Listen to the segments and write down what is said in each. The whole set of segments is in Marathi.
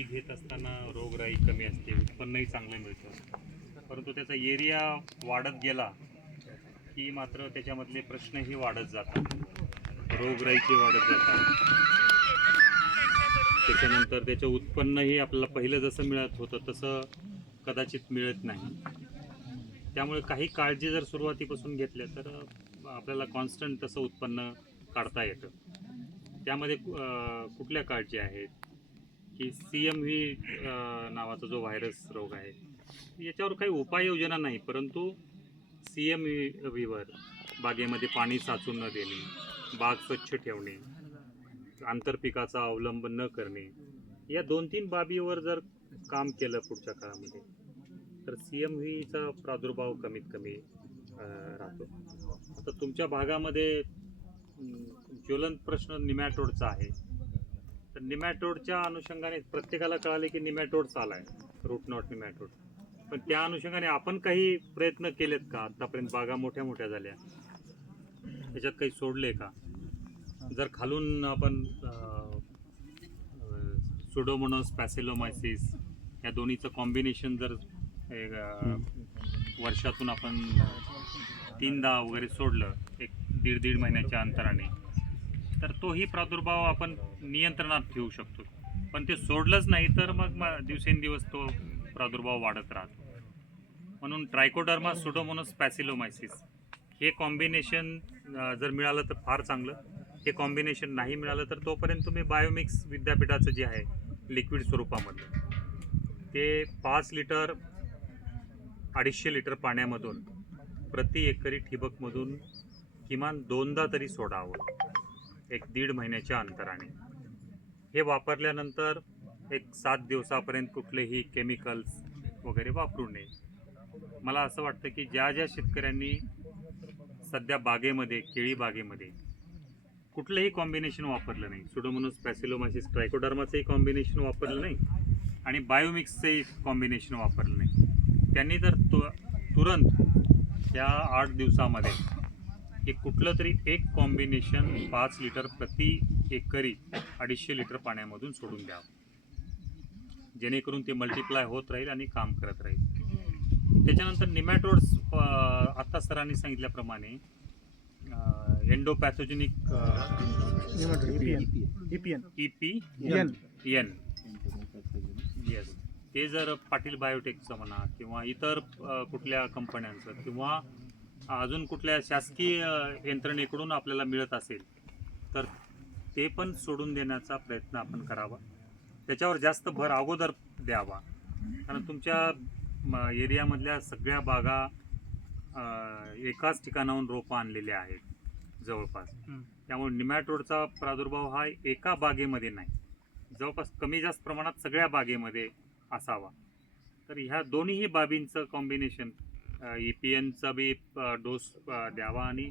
पीक घेत असताना रोगराई कमी असते उत्पन्नही चांगलं मिळतं. परंतु त्याचा एरिया वाढत गेला की मात्र त्याच्यामधले प्रश्नही वाढत जातात. रोगराईचे वाढत जातात. त्याच्यानंतर त्याचं उत्पन्नही आपल्याला पहिलं जसं मिळत होतं तसं कदाचित मिळत नाही. त्यामुळे काही काळजी जर सुरुवातीपासून घेतल्या तर आपल्याला कॉन्स्टंट तसं उत्पन्न काढता येतं. त्यामध्ये कुठल्या काळजी आहेत? की सी एम व्ही नावाचा जो व्हायरस रोग आहे याच्यावर काही उपाययोजना नाही परंतु सी एम व्हीवर बागेमध्ये पाणी साचून न देणे बाग स्वच्छ ठेवणे आंतरपिकाचा अवलंब न करणे या दोन तीन बाबीवर जर काम केलं पुढच्या काळामध्ये तर सी एम व्हीचा प्रादुर्भाव कमीत कमी राहतो. आता तुमच्या भागामध्ये ज्वलंत प्रश्न निमॅटोडचा आहे. निमॅटोडच्या अनुषंगाने प्रत्येकाला कळाले की निमॅटोड चालाय रूट नॉट निमॅटोड पण त्या अनुषंगाने आपण काही प्रयत्न केलेत का? आतापर्यंत बागा मोठ्या मोठ्या झाल्या. त्याच्यात काही सोडले का? जर खालून आपण सुडोमोनोस पॅसिलोमायसिस या दोन्हीचं कॉम्बिनेशन जर एक, वर्षातून आपण तीनदा वगैरे सोडलं एक दीड दीड महिन्याच्या अंतराने तर तोही प्रादुर्भाव आपण नियंत्रणात ठेवू शकतो. पण ते सोडलंच नाही तर मग दिवसेंदिवस तो प्रादुर्भाव वाढत राहतो. म्हणून ट्रायकोडर्मा सुडोमोनस पॅसिलोमायसिस हे कॉम्बिनेशन जर मिळालं तर फार चांगलं. हे कॉम्बिनेशन नाही मिळालं तर तोपर्यंत तुम्ही बायोमिक्स विद्यापीठाचं जे आहे लिक्विड स्वरूपामधलं ते पाच लिटर अडीचशे लिटर पाण्यामधून प्रति एकरी ठिबकमधून किमान दोनदा तरी सोडावं. एक दीड महिन्याच्या अंतराने. हे वापरल्यानंतर एक सात दिवसापर्यंत कुठलेही केमिकल्स वगैरे वापरू नये. मला असं वाटतं की ज्या ज्या शेतकऱ्यांनी सध्या बागेमध्ये केळी बागेमध्ये कुठलंही कॉम्बिनेशन वापरलं नाही सुडोमोनस पॅसिलोमासिस ट्रायकोडर्माचंही कॉम्बिनेशन वापरलं नाही आणि बायोमिक्सचंही कॉम्बिनेशन वापरलं नाही. त्यांनी तर तु तुरंत या आठ दिवसामध्ये एक कुठलं तरी एक कॉम्बिनेशन पाच लिटर प्रति एकरी अडीचशे लिटर पाण्यामधून सोडून द्यावं जेणेकरून ते मल्टिप्लाय होत राहील आणि काम करत राहील त्याच्यानंतर निमॅटोड्स आत्ता सरांनी सांगितल्याप्रमाणे endopathogenic EPN. E P N. N yes ते जर पाटील बायोटेकचं म्हणा किंवा इतर कुठल्या कंपन्यांचं किंवा अजून कुठल्या शासकीय यंत्रणेकडून आपल्याला मिळत असेल तर ते पण सोडून देण्याचा प्रयत्न आपण करावा. त्याच्यावर जास्त भर अगोदर द्यावा. कारण तुमच्या एरियामधल्या सगळ्या बागा एकाच ठिकाणाहून रोपं आणलेल्या आहेत जवळपास. त्यामुळे निमॅटोडचा प्रादुर्भाव हा एका बागेमध्ये नाही. जवळपास कमी जास्त प्रमाणात सगळ्या बागेमध्ये असावा. तर ह्या दोन्हीही बाबींचं कॉम्बिनेशन ई पी एनचा बी डोस द्यावा आणि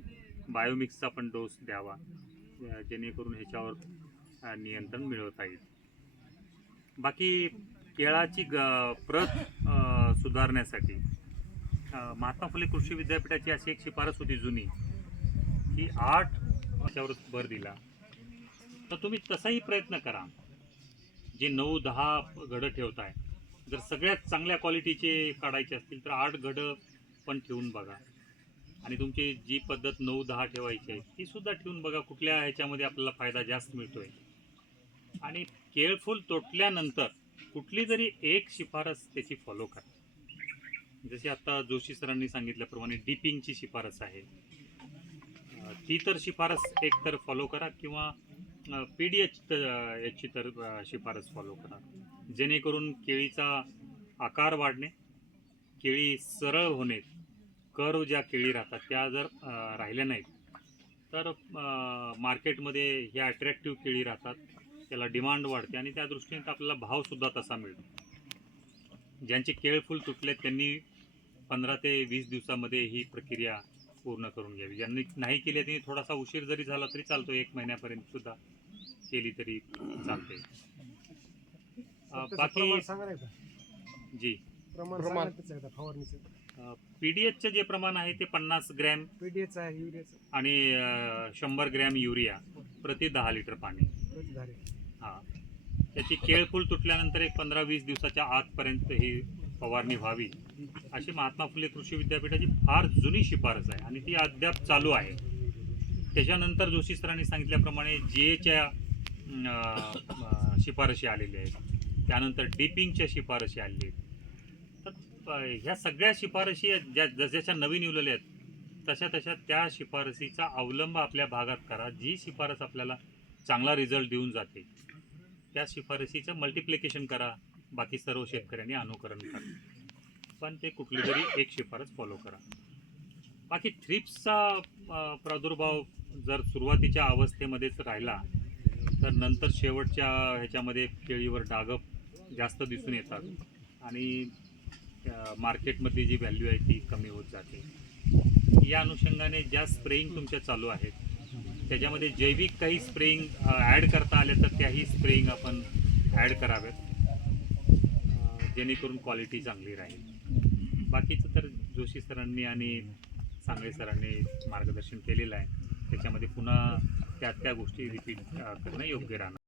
बायोमिक्सचा पण डोस द्यावा. जेणेकरून ह्याच्यावर नियंत्रण मिळवता येईल. बाकी केळाची ग प्रत सुधारण्यासाठी महात्मा फुले कृषी विद्यापीठाची अशी एक शिफारस होती जुनी की आठ याच्यावर भर दिला. तर तुम्ही तसाही प्रयत्न करा. जे नऊ दहा घडं ठेवताय. जर सगळ्यात चांगल्या क्वालिटीचे काढायचे असतील तर आठ घडं पण ठेवून बघा. आणि तुमची जी पद्धत नऊ दहा ठेवायची आहे ती सुद्धा ठेवून बघा कुठल्या ह्याच्यामध्ये आपल्याला फायदा जास्त मिळतोय. आणि केळफूल तोटल्यानंतर कुठली जरी एक शिफारस त्याची फॉलो करा. जशी आता जोशी सरांनी सांगितल्याप्रमाणे डिपिंगची शिफारस आहे. ती तर शिफारस एक तर फॉलो करा किंवा पी डी एच याची तर शिफारस फॉलो करा. जेणेकरून केळीचा आकार वाढणे केळी सरळ होणे कर्व ज्या केळी राहतात त्या जर राहिल्या नाहीत तर मार्केटमध्ये ह्या अट्रॅक्टिव्ह केळी राहतात त्याला डिमांड वाढते आणि त्या दृष्टीने आपल्याला भावसुद्धा तसा मिळतो. ज्यांचे केळ फुल तुटले त्यांनी पंधरा ते वीस दिवसामध्ये ही प्रक्रिया पूर्ण करून घ्यावी. ज्यांनी नाही केली त्यांनी थोडासा उशीर जरी झाला तरी चालतो एक महिन्यापर्यंत सुद्धा केली तरी चालते. बाकी? जी. प्रमाण फवारणीचं. पी डी एचचं जे प्रमाण आहे ते पन्नास ग्रॅम पीडीएच आहे युरियाचं. आणि अं, शंभर ग्रॅम युरिया प्रति दहा लिटर पाणी. हा. त्याची केळफूल तुटल्यानंतर एक पंधरा वीस दिवसाच्या आतपर्यंत ही फवारणी व्हावी अशी महात्मा फुले कृषी विद्यापीठाची फार जुनी शिफारस आहे आणि ती अद्याप चालू आहे. त्याच्यानंतर जोशी सरांनी सांगितल्याप्रमाणे जी एच्या शिफारशी आलेल्या आहेत. त्यानंतर डिपिंगच्या शिफारशी आलेल्या आहेत. ह्या सगळ्या शिफारशी आहेत, ज्या जशाच्या नवीन येवलेल्या आहेत तशा तशा त्या शिफारसीचा अवलंब आपल्या भागात करा. जी शिफारस आपल्याला चांगला रिझल्ट देऊन जाते त्या शिफारसीचं मल्टिप्लिकेशन करा बाकी सर्व शेतकऱ्यांनी अनुकरण करा. पण ते कुठली तरी एक शिफारस फॉलो करा. बाकी थ्रिप्सचा प्रादुर्भाव जर सुरुवातीच्या अवस्थेमध्येच राहिला तर नंतर शेवटच्या ह्याच्यामध्ये केळीवर डाग जास्त दिसून येतात. आणि मार्केटमधली जी व्हॅल्यू आहे ती कमी होत जाते. या अनुषंगाने ज्या स्प्रेइंग तुमच्या चालू आहेत त्याच्यामध्ये जैविक काही स्प्रेइंग ॲड करता आल्या तर त्याही स्प्रेइंग आपण ॲड कराव्यात. जेणेकरून क्वालिटी चांगली राहील. बाकीचं तर जोशी सरांनी आणि सांगळे सरांनी मार्गदर्शन केलेलं आहे. त्याच्यामध्ये पुन्हा त्या त्या गोष्टी रिपीट करणं योग्य राहणार.